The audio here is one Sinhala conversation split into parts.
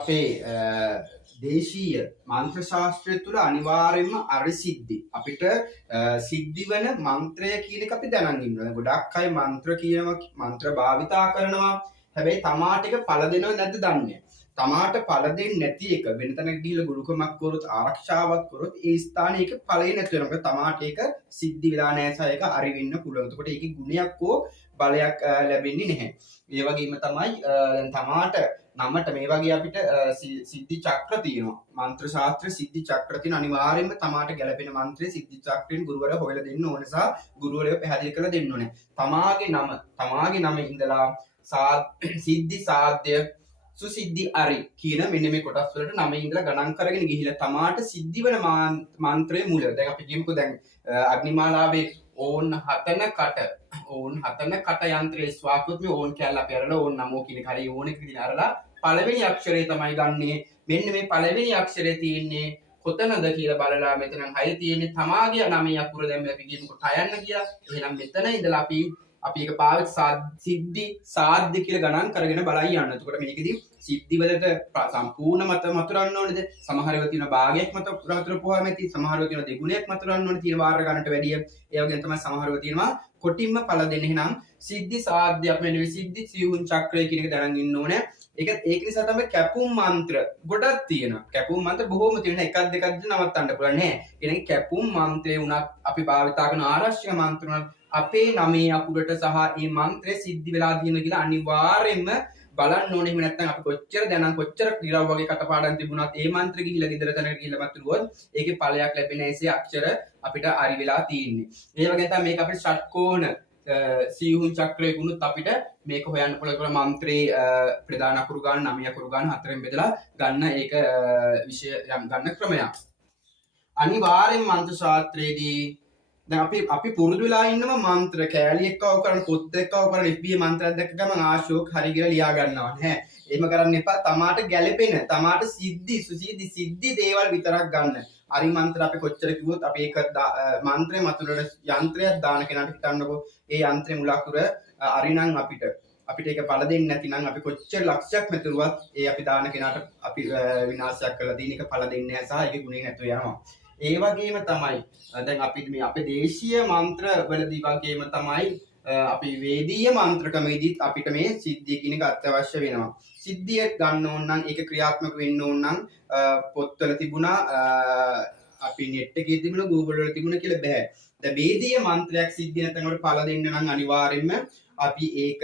අපේ දේශීය මන්ත්‍ර ශාස්ත්‍රය තුළ අනිවාර්යයෙන්ම අරිසිද්ධි අපිට සිද්ධි වෙන මන්ත්‍රය කියන එක අපි දැනන් ඉන්නවා. ගොඩක් අය මන්ත්‍ර කියනවා මන්ත්‍ර භාවිතා කරනවා. හැබැයි තමාට එක පළ දෙනව නැද්ද දන්නේ නැහැ. තමාට පළ දෙන්නේ නැති එක වෙන තැනක ගිහිල්ලා ගුරුකමක් කරොත් ආරක්ෂාවක් කරොත් ඒ ස්ථානයේ ඒක ඵලෙ නැති වෙනවා. මොකද තමාට ඒක සිද්ධි වෙලා නැහැ සහ ඒක අරි වෙන්න පුළුවන්. එතකොට ඒකේ ගුණයක් හෝ බලයක් ලැබෙන්නේ නැහැ. ඒ වගේම තමයි දැන් තමාට නමට මේ වගේ අපිට සිද්ධි චක්‍ර තියෙනවා. මන්ත්‍ර ශාස්ත්‍ර සිද්ධි චක්‍ර තියෙන අනිවාර්යයෙන්ම තමාට ගැළපෙන මන්ත්‍රයේ සිද්ධි චක්‍රයෙන් ගුරුවරයා හොයලා දෙන්න ඕන සහ ගුරුවරයා පැහැදිලි කරලා දෙන්න ඕනේ. තමාගේ නම ඉඳලා සිද්ධි සාධ්‍ය සුසිද්ධි අරි කියන මෙන්න මේ කොටස් වලට නම ඉඳලා ගණන් කරගෙන ගිහිල්ලා තමාට සිද්ධි වෙන මන්ත්‍රයේ මූලය. දැන් අපි කියමුකෝ දැන් අග්නිමාලාවේ ඕන් හතන කට යන්ත්‍රයේ ස්වාකෘත්මය ඕන් කැල්ල අපි අරලා ඕන් නමෝ කියන කරේ ඕන එක විදිහට අරලා පළවෙනි අක්ෂරය තමයි ගන්නෙ. මෙන්න මේ පළවෙනි අක්ෂරය තියෙන්නේ කොතනද කියලා බලලා මෙතන 6 තියෙන්නේ තමාගේ නමේ අකුර දැන් අපි කියමුකෝ ටයන්න කියලා. එහෙනම් මෙතන ඉඳලා අපි එක පාවිච්චි සිද්ධි සාධ්‍ය කියලා ගණන් කරගෙන බලයි යන්න. එතකොට මේකෙදි සිද්ධි වලට සම්පූර්ණ මත මතුරන්න ඕනේද? සමහර ඒවා තියෙන භාගයක් මත මතුරපුවාම ඇති. සමහර ඒවා තියෙන දෙගුණයක් මතුරන්න ඕනේ තියෙන වාර ගන්නට වැඩිය. ඒ වගේම තමයි සමහර ඒවා තියෙනවා කොටින්ම පළ දෙන්න. එහෙනම් සිද්ධි සාධ්‍ය අපි මෙන්න සිද්ධි සියුම් චක්‍රය කියන එක දැනන් ඉන්න ඕනේ. ඒක නිසා තමයි කැපුම් මන්ත්‍ර ගොඩක් තියෙනවා. කැපුම් මන්ත්‍ර බොහෝම තියෙනවා. එකක් දෙකක් නවත්තන්න පුළුවන් නෑ. ඒ කැපුම් මන්ත්‍රේ උනත් අපි භාවිතා කරන ආරක්ෂක මන්ත්‍ර උනත් අපේ නමේ අකුරට සහ මේ මන්ත්‍රය සිද්ධි වෙලා තියෙනවා කියලා අනිවාර්යෙන්ම බලන්න ඕනේ. එහෙම නැත්නම් අපි කොච්චර දැනන් කොච්චර ක්‍රීඩාව වගේ කටපාඩම් තිබුණත් මේ මන්ත්‍ර ගිහිලා ගෙදර තැනකට ගිහිලා මතුරුවොත් ඒකේ ඵලයක් ලැබෙන්නේ නැසේ අක්ෂර අපිට අරි වෙලා තියෙන්නේ. ඒ වගේ තමයි මේක අපිට ෂට්කෝණ සියුම් චක්‍රයේ ගුණත් අපිට මේක හොයන්න පුළුවන්. මන්ත්‍රේ ප්‍රධාන අකුරු ගන්න, නවය අකුරු ගන්න, හතරෙන් බෙදලා ගන්න ඒක විෂය ගන්න ක්‍රමයක්. අනිවාර්යෙන් මන්ත්‍ර ශාස්ත්‍රයේදී දැන් අපි පුරුදු වෙලා ඉන්නවා මන්ත්‍ර කෑලි එක්කව කරන පොත් එක්කව කරන FB මන්ත්‍රයක් දැක්ක ගමන් ආශෝක් හරි කියලා ලියා ගන්නවා නේ. එහෙම කරන්න එපා. තමාට ගැළපෙන, තමාට සිද්ධි දේවල් විතරක් ගන්න. අරි මන්ත්‍ර අපි කොච්චර කිව්වොත් අපි ඒක මන්ත්‍රේ මතුරන යන්ත්‍රයක් දාන කෙනාට හිතන්නකෝ ඒ යන්ත්‍රේ මුල අකුර අරි නම් අපිට ඒක පළ දෙන්නේ නැතිනම් අපි කොච්චර ලක්ෂයක් මෙතුරුවත් ඒ අපි දාන කෙනාට අපි විනාශයක් කරලා දින එක පළ දෙන්නේ නැහැ සහ ඒකේ ගුණේ නැතුව යනවා. ඒ වගේම තමයි දැන් අපි මේ අපේ දේශීය මන්ත්‍ර වලදී වගේම තමයි අපි වේදීය මන්ත්‍රකමේදීත් අපිට මේ සිද්ධිය කියන එක අත්‍යවශ්‍ය වෙනවා. සිද්ධිය ගන්න ඕන නම් ඒක ක්‍රියාත්මක වෙන්න ඕන නම් පොත්වල තිබුණා අපි නෙට් එකේ තිබුණා Google වල තිබුණා කියලා බෑ. දැන් වේදීය මන්ත්‍රයක් සිද්ධිය නැත්නම් වල පළ දෙන්න නම් අනිවාර්යෙන්ම අපි ඒක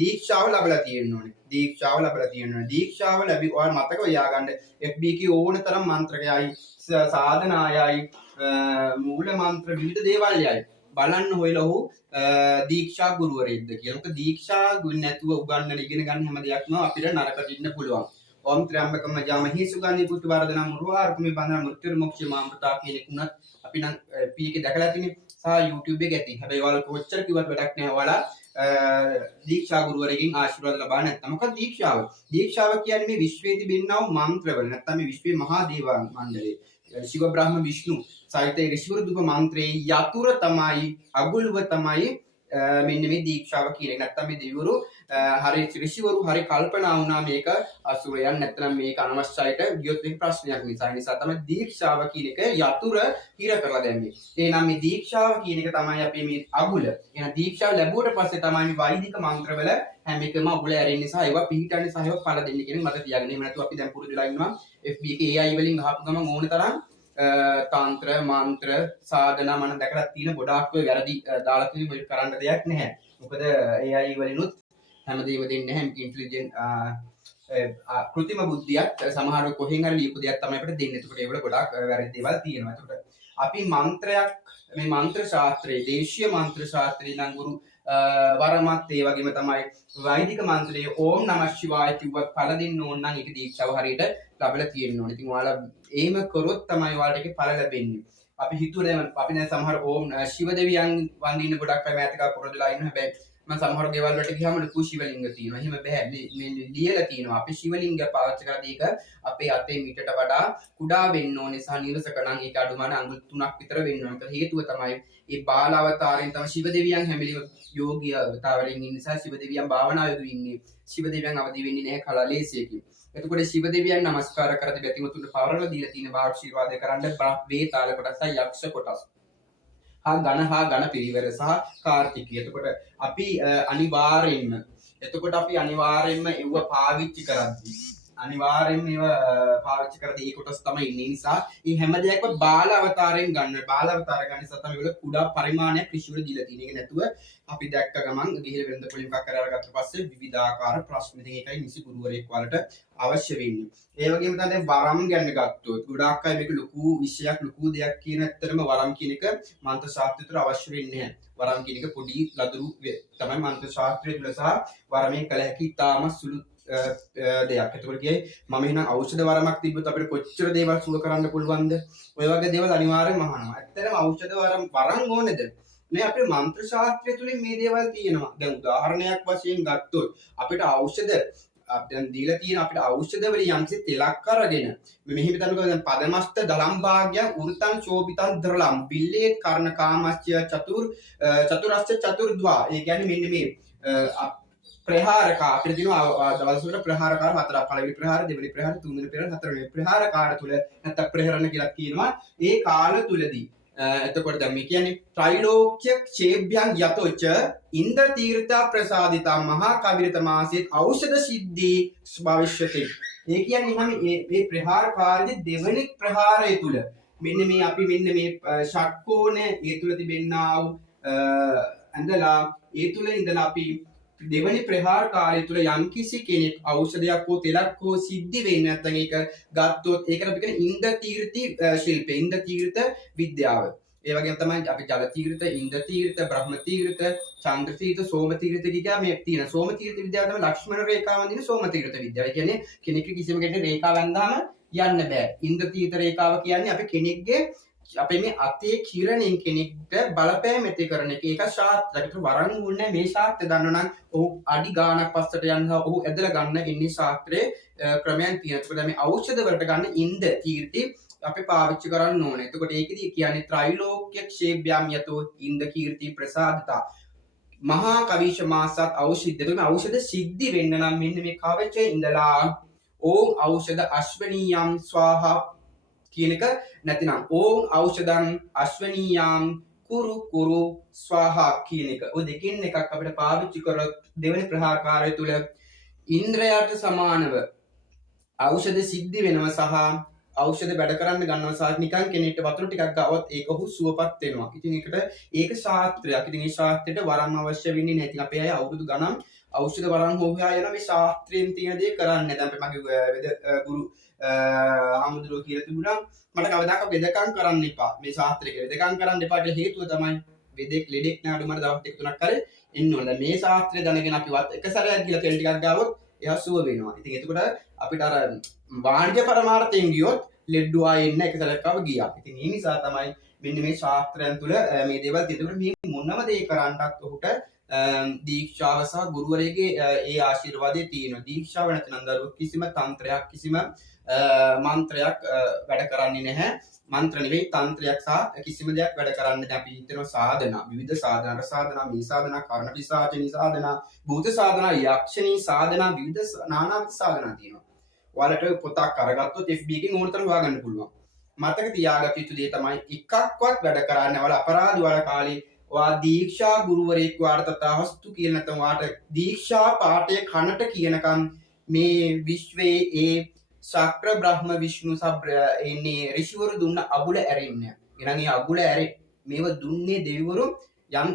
දීක්ෂාව ලැබලා තියෙන්න ඕනේ. දීක්ෂාව ලැබි ඔයාලා මතක තියාගන්න FB කී ඕන තරම් මන්ත්‍රකයයි සාධනායයි මූල මන්ත්‍ර විවිධ දේවල් යයි බලන්න හොයලා ඔහු දීක්ෂා ගුරුවරයෙක්ද කියලා. මොකද දීක්ෂා ගුණ නැතුව උගන්වන ඉගෙන ගන්න හැම දෙයක්ම අපිට නරකට ඉන්න පුළුවන්. ඕම් ත්‍රයම්බකම ජාමහි සුගන්ධි පුතු වර්ධනම් මුරුවාර්කුමි බඳන මෘත්‍යු මොක්ෂ මාමෘතා කියන එක උනත් අපි නම් පීකේ දැකලා තිනේ සහ YouTube එකේ ඇති. හැබැයි ඔයාලා කොච්චර කිව්වත් වැඩක් නැහැ. ඔයාලා දීක්ෂා ගුරුවරයෙක්ගෙන් ආශිර්වාද ලබා නැත්නම් මොකද දීක්ෂාව? දීක්ෂාව කියන්නේ මේ විශ්වයේ තිබෙනා වූ මන්ත්‍රවල නැත්නම් මේ විශ්වයේ මහා දේවා මණ්ඩලයේ ශිව බ්‍රහ්ම විෂ්ණු සහිත ඍෂිවරු දුක මන්ත්‍රයේ යතුර තමයි අගුල්ව තමයි මෙන්න මේ දීක්ෂාව කියන්නේ. නැත්නම් මේ දෙවිවරු හරි ඍෂිවරු හරි කල්පනා වුණා මේක අසුරයන් නැත්නම් මේක අනවශ්‍යයිට ගියොත් මේක ප්‍රශ්නයක් නිසා. ඒ නිසා තමයි දීක්ෂාව කියන එක යතුර හිර කරලා දැම්මේ. එහෙනම් මේ දීක්ෂාව කියන එක තමයි අපි මේ අගුල. එහෙනම් දීක්ෂාව ලැබුවට පස්සේ තමයි මේ වෛදික මන්ත්‍රවල හැම එකම අගුල ඇරෙන්නේ නිසා ඒවා පිළිටන්නේ සහ ඒවා පළ දෙන්නේ කියන මත තියාගන්න. එහෙම නැතුව අපි දැන් පුරුදු වෙලා ඉන්නවා FB එකේ AI වලින් අහපු ගමන් ඕන තරම් තන්ත්‍ර මන්ත්‍ර සාධනා මම දැකලා තියෙන ගොඩාක් වැරදි දාලා තියෙන මොකද කරන්න දෙයක් නැහැ. මොකද AI වලිනුත් හැමදේම දෙන්නේ නැහැ. මේක ඉන්ටෙලිජන්ට් කෘත්‍රිම බුද්ධියක් සමහරව කොහෙන් හරි ලියපු දෙයක් තමයි අපිට දෙන්නේ. ඒකට ඒවල ගොඩාක් වැරදි දේවල් තියෙනවා. ඒකට අපි මන්ත්‍රයක් මේ මන්ත්‍ර ශාස්ත්‍රයේ දේශීය මන්ත්‍ර ශාස්ත්‍රයේ නම් ගුරු වරමත් ඒ වගේම තමයි වෛදික මන්ත්‍රයේ ඕම් නමः ශිවාය කිව්වත් පළ දෙන්න ඕන නම් ඒක දීක්ෂාව හරියට ලැබලා තියෙන්න ඕනේ. ඉතින් ඔයාලා එහෙම කරොත් තමයි ඔයාලට ඒකේ ඵල ලැබෙන්නේ. අපි හිතුවේ අපි දැන් සමහර ඕම් ශිව දෙවියන් වඳින්න ගොඩක් අය මෑතක පුරුදුලා ඉන්න හැබැයි මම සමහර ගෙවල් වලට ගියාම ලොකු ශිවලිංග තියෙනවා. එහෙම බෑ. මේ ලියලා තියෙනවා. අපි ශිවලිංග පාවිච්චි කරලා ඒක අපේ අතේ මීටරට වඩා කුඩා වෙන්න ඕනේ සහ නිරසක නම් ඒක අඩුමාන අඟුල් 3ක් විතර වෙන්න ඕනේ. ඒකට හේතුව තමයි මේ බාල අවතාරයෙන් තමයි ශිව දෙවියන් හැමලෙම යෝගී අවතාරයෙන් ඉන්න නිසා ශිව දෙවියන් භාවනා යොදු ඉන්නේ. ශිව දෙවියන් අවදි වෙන්නේ නැහැ කලලේසියකින්. එතකොට ශිව දෙවියන් නමස්කාර කරති බැතිමතුන්ට පවරලා දීලා තියෙන ආශිර්වාද කරන්න වේතාල කොටස යක්ෂ කොටස. හා ඝන පිරිවර සහ කාර්තිකය. එතකොට අපි අනිවාර්යෙන්ම එව්ව පාවිච්චි කරද්දී අනිවාර්යෙන්ම ඒව පාවිච්චි කරද්දී ඒ කොටස් තමයි ඉන්නේ නිසා මේ හැම දෙයක්ම බාල අවතාරයෙන් ගන්න. බාල අවතාර ගන්න නිසා තමයි වල කුඩා පරිමාණයක් ඍෂිවරු දීලා තියෙන්නේ. ඒක නැතුව අපි දැක්ක ගමන් ගිහිල්ලා වෙනද පොලිමක් කරලා ගත්ත පස්සේ විවිධාකාර ප්‍රශ්න. ඉතින් ඒකයි නිසි ගුරුවරයෙක් වලට අවශ්‍ය වෙන්නේ. ඒ වගේම තමයි වරම් ගැන ගත්තොත් ගොඩාක් අය මේක ලොකු විෂයක් ලොකු දෙයක් කියන ඇත්තටම වරම් කියන එක මන්ත්‍ර ශාස්ත්‍රයට අවශ්‍ය වෙන්නේ නැහැ. වරම් කියන එක පොඩි ලදරු තමයි මන්ත්‍ර ශාස්ත්‍රය තුළ සහ වරමේ කළ හැකි ඉතාම සුළු දෙයක්. එතකොට කියේ මම එහෙනම් ඖෂධ වරමක් තිබ්බොත් අපිට කොච්චර දේවල් සුව කරන්න පුළුවන්ද? ඔය වගේ දේවල් අනිවාර්යෙන්ම අහනවා. ඇත්තටම ඖෂධ වරම් ඕනේද? මේ අපේ මන්ත්‍ර ශාස්ත්‍රය තුලින් මේ දේවල් තියෙනවා. දැන් උදාහරණයක් වශයෙන් ගත්තොත් අපිට ඖෂධ දැන් දීලා තියෙන අපිට ඖෂධ වලින් යම්කිසි තෙලක් අරගෙන මෙහි හිතන්නකෝ දැන් පදමස්ත දලම් භාග්‍යං උරුතං චෝබිතං දරලම් බිල්ලේ කර්ණ කාමස්ය චතුරස්ස චතුර්ද්වා. ඒ කියන්නේ මෙන්න මේ ප්‍රහාරක අපිට දිනවා දවස් වල ප්‍රහාරකාර හතරක්. පළවෙනි ප්‍රහාර, දෙවෙනි ප්‍රහාර, තුන්වෙනි ප්‍රහාර, හතරවෙනි ප්‍රහාරකාර තුල නැත්නම් ප්‍රහරණ කියලා කියනවා. ඒ කාල තුලදී එතකොට දැන් මේ කියන්නේ ත්‍රිලෝක්‍ය ක්ෂේභ්‍යං යතොච ඉන්ද්‍ර තීර්ථ ප්‍රසාදිතා මහා කවිරත මාසෙත් ඖෂධ සිද්ධි භවිෂ්‍යති. ඒ කියන්නේ මේ ප්‍රහාර කාලේ දෙවෙනි ප්‍රහාරය තුල මෙන්න මේ අපි මෙන්න මේ ෂට්කෝණය ඒ තුල තිබෙන්නා වූ ඇඳලා ඒ තුල ඉඳලා අපි දෙවනි ප්‍රහාර කාලය තුල යම්කිසි කෙනෙක් ඖෂධයක් හෝ තෙලක් හෝ සිද්ධි වෙන්නේ නැත්නම් ඒක ගත්තොත් ඒකට අපි කියන ඉන්ද්‍ර තීර්ථි ශිල්පය, ඉන්ද්‍ර තීර්ථ විද්‍යාව. ඒ වගේම තමයි අපි ජල තීර්ථ, ඉන්ද්‍ර තීර්ථ, බ්‍රහ්ම තීර්ථ, චන්ද්‍ර තීර්ථ, සෝම තීර්ථ කියා මේ තියෙන. සෝම තීර්ථ විද්‍යාව තමයි ලක්ෂ්මණ රේඛාව වඳින සෝම තීර්ථ විද්‍යාව. ඒ කියන්නේ කෙනෙක් කිසිම කෙනෙක් රේඛාව වඳාම යන්න බෑ. ඉන්ද්‍ර තීර්ථ රේඛාව කියන්නේ අපි කෙනෙක්ගේ අපේ මේ අතේ කිරණෙන් කෙනෙක්ට බලපෑම ඇති කරන එක. ඒක ශාස්ත්‍රයකට වරන් ඕනේ. මේ ශාස්ත්‍රය දන්නවනම් ඔහු අඩි ගාණක් පස්සට යන්න ඔහු ඇදලා ගන්න ඉන්නේ ශාස්ත්‍රයේ ක්‍රමයන් තියෙනවා. ඒකද මේ ඖෂධ වලට ගන්න ඉන්ද්‍ර තීර්ථි අපි පාවිච්චි කරන්න ඕනේ. එතකොට ඒකෙදි කියන්නේ ත්‍රිලෝක්‍ය ක්ෂේභ්‍යම් යතෝ ඉන්ද්‍ර කීර්ති ප්‍රසාදිතා මහා කවිෂ මාසත් ඖෂධ. එතකොට ඖෂධ සිද්ධි වෙන්න නම් මෙන්න මේ කවචේ ඉඳලා ඕම් ඖෂධ අශ්වනීයම් ස්වාහා කියන එක නැතිනම් ඕම් ඖෂධං අශ්වනීයම් කුරු ස්වාහා කියන එක. ඔය දෙකෙන් එකක් අපිට පාවිච්චි කරලා දෙවෙනි ප්‍රහාරකාරය තුල ඉන්ද්‍රයාට සමානව ඖෂධ සිද්ධි වෙනවා සහ ඖෂධ වැඩ කරන්න ගන්නවා සහ නිකන් කෙනෙක්ට වතුර ටිකක් ගාවත් ඒක ඔහු සුවපත් වෙනවා. ඉතින් ඒක ශාස්ත්‍රයක්. ඉතින් මේ ශාස්ත්‍රයට වරම් අවශ්‍ය වෙන්නේ නැහැ. ඉතින් අපේ අය අවුරුදු ගණන් ඖෂධ වරම් හොයා යන මේ ශාස්ත්‍රයෙන් තියෙන දේ කරන්නේ. දැන් මගේ ගුරු හාමුදුරුවෝ කියලා තිබුණා මට කවදාකවත් වෙදකම් කරන්න එපා. මේ ශාස්ත්‍රය කියලා වෙදකම් කරන්න එපා කියලා හේතුව තමයි වෙදෙක් ලෙඩෙක් නාඩු මර දවස් දෙක තුනක් කරේ ඉන්න ඕන. දැන් මේ ශාස්ත්‍රය දැනගෙන අපිවත් එක සැරයක් ගිහලා තෙල් ටිකක් ගාවොත් එයා සුව වෙනවා. ඉතින් එතකොට අපිට අර වාණිජ පරමාර්ථයෙන් ගියොත් ලෙඩ්ඩු ආයෙ එන්න එක සැරයක්ව ගියා. ඉතින් ඒ නිසා තමයි මෙන්න මේ ශාස්ත්‍රයන් තුළ මේ දේවල් තියෙනකොට මේ මොනම දේ කරන්නත් ඔහුට දීක්ෂාව සහ ගුරුවරයෙක්ගේ ඒ ආශිර්වාදය තියෙනවා. දීක්ෂාව නැත්නම් දරුවෝ කිසිම තන්ත්‍රයක් කිසිම මන්ත්‍රයක් වැඩ කරන්නේ නැහැ. මන්ත්‍ර නෙවෙයි තන්ත්‍රයක් සහ කිසිම දෙයක් වැඩ කරන්නේ නැහැ. අපි හිතනවා සාධනා, විවිධ සාධනා, රසාධනා, මේ සාධනා, කර්ණ පිසාචනී සාධනා, භූත සාධනා, යක්ෂණී සාධනා, විවිධ නානාවිධ සාධනා තියෙනවා. ඔයාලට පොතක් අරගත්තොත් FB එකෙන් ඕනතරම් හොයාගන්න පුළුවන්. මතක තියාගත යුතු දේ තමයි එකක්වත් වැඩ කරන්නේ වල අපරාධ වල කාලේ ඔයා දීක්ෂා ගුරුවරයෙක් වාට තථාස්තු කියන නැත්නම් වාට දීක්ෂා පාඨය කනට කියනකම් මේ විශ්වයේ ඒ ශක්‍ර බ්‍රහ්ම විෂ්ණු සබ්‍ර එන්නේ ඍෂිවරු දුන්න අගුල ඇරෙන්නේ. එහෙනම් ඒ අගුල මේව දුන්නේ දෙවිවරු යම්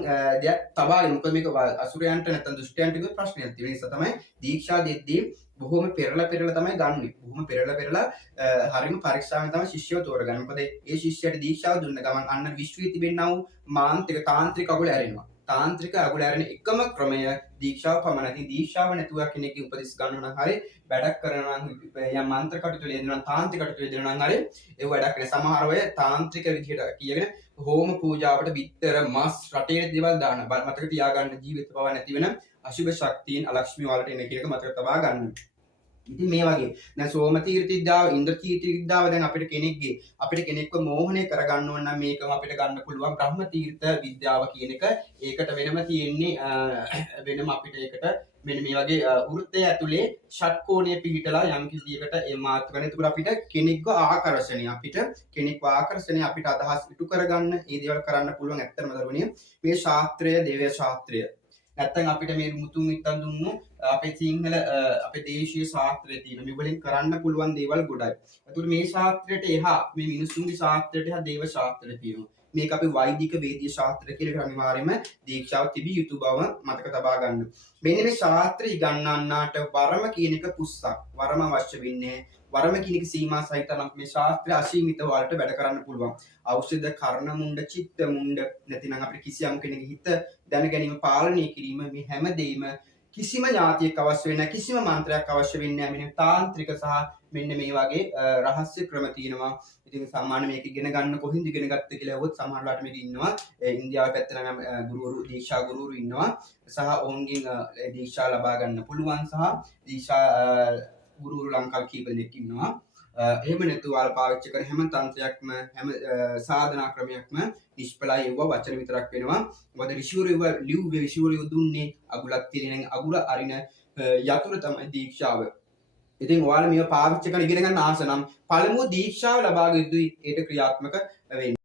දෙයක් තබාගෙන. මොකද මේක අසුරයන්ට නැත්නම් දුෂ්ටයන්ට කිව්ව ප්‍රශ්නයක් තියෙන නිසා තමයි දීක්ෂා දෙද්දී බොහොම පෙරලා තමයි ගන්නෙ. බොහොම පෙරලා හරියම පරීක්ෂාවෙන් තමයි ශිෂ්‍යව තෝරගන්නේ. මොකද ඒ ශිෂ්‍යයට දීක්ෂාව දුන්න ගමන් අන්න විශ්වයේ තිබෙනා වූ මාන්ත්‍රික තාන්ත්‍රික අගුල ඇරෙනවා. තාන්ත්‍රික අගුල ඇරෙන එකම ක්‍රමය දීක්ෂාව පමණයි. දීක්ෂාව නැතුව කෙනෙක්ගේ උපදෙස් ගන්න නම් හරි වැඩක් කරනවා නම් යම් මන්ත්‍ර කටයුතු යෙදෙනවා තාන්ත්‍රික කටයුතු යෙදෙනවා නම් හරි ඒ වැඩක් නෑ. සමහර අය තාන්ත්‍රික විදියට කියගෙන හෝම පූජාවට බිත්තර මස් රටේ දේවල් දාන. මතක තියාගන්න ජීවිත පව නැති වෙන අශුභ ශක්තියින් අලක්ෂ්මී වලට එන කියන එක මතක තබා ගන්න. ඉතින් මේ වගේ දැන් සෝම තීර්ථ විද්‍යාව, ඉන්ද්‍ර තීර්ථ විද්‍යාව දැන් අපිට කෙනෙක්ව මෝහනය කරගන්න ඕන නම් මේකම අපිට ගන්න පුළුවන් බ්‍රහ්ම තීර්ථ විද්‍යාව කියන එක. ඒකට වෙනම තියෙන්නේ වෙනම අපිට ඒකට මෙන්න මේ වගේ වෘත්තය ඇතුලේ ෂට්කෝණය පිහිටලා යම් කිසි දෙයකට ඒ මාර්ග කරන. එතකොට අපිට කෙනෙක්ව ආකර්ෂණය අපිට අදහස් ඉටු කරගන්න මේ දේවල් කරන්න පුළුවන්. ඇත්තටම දරුවනේ මේ ශාස්ත්‍රය දේව ශාස්ත්‍රය නැත්තම් අපිට මේ මුතුන් මිත්තන් දුන්නු අපේ සිංහල අපේ දේශීය ශාස්ත්‍රය තියෙන මේ වලින් කරන්න පුළුවන් දේවල් ගොඩයි. එතකොට මේ ශාස්ත්‍රයට එහා මේ මිනිසුන්ගේ ශාස්ත්‍රයට එහා දේව ශාස්ත්‍රය තියෙනවා. මේක අපි වෛදික වේදීය ශාස්ත්‍රය කියලා අනිවාර්යයෙන්ම දීක්ෂාව තිබිය යුතු බව මතක තබා ගන්න. මෙන්න මේ ශාස්ත්‍රය ඉගන්වන්නාට වරම කියන එක පුස්සක්. වරම අවශ්‍ය වෙන්නේ වරම කියන එක සීමා සහිත නම් මේ ශාස්ත්‍රය අසීමිත වලට වැඩ කරන්න පුළුවන්. ඖෂධ කර්ණ මුණ්ඩ චිත්ත මුණ්ඩ නැතිනම් අපිට කිසියම් කෙනෙකුගේ හිත දැන ගැනීම පාලනය කිරීම මේ හැමදේම කිසිම ඥාතියක් අවශ්‍ය වෙන්නේ නැහැ. කිසිම මන්ත්‍රයක් අවශ්‍ය වෙන්නේ නැහැ. මෙන්න තාන්ත්‍රික සහ මෙන්න මේ වගේ රහස්‍ය ක්‍රම තියෙනවා. ඉතින් සාමාන්‍ය මේක ඉගෙන ගන්න කොහින්ද ඉගෙන ගත්තේ කියලා අහුවොත් සමහරවිට මේක ඉන්නවා ඉන්දියාවේ පැත්තේ නම් ගුරුවරු දීක්ෂා ගුරුවරු ඉන්නවා සහ ඔවුන්ගෙන් දීක්ෂා ලබා ගන්න පුළුවන් සහ දීක්ෂා ගුරුවරු ලංකාවේ කීප දෙනෙක් ඉන්නවා. එහෙම නැතුව ඔයාලා පාවිච්චි කරන හැම තන්ත්‍රයක්ම හැම සාධනා ක්‍රමයක්ම නිෂ්ඵලයි. ඒවා වචන විතරක් වෙනවා. මොකද ඍෂිවරු දුන්නේ අගුලක් තියෙන අගුල අරින යතුරු තමයි දීක්ෂාව. ඉතින් ඔයාලා මේව පාවිච්චි කරන ඉගෙන ගන්න ආස නම් පළමුව දීක්ෂාව ලබා ගන්න යුතුයි. ඒකට ක්‍රියාත්මක වෙන්න.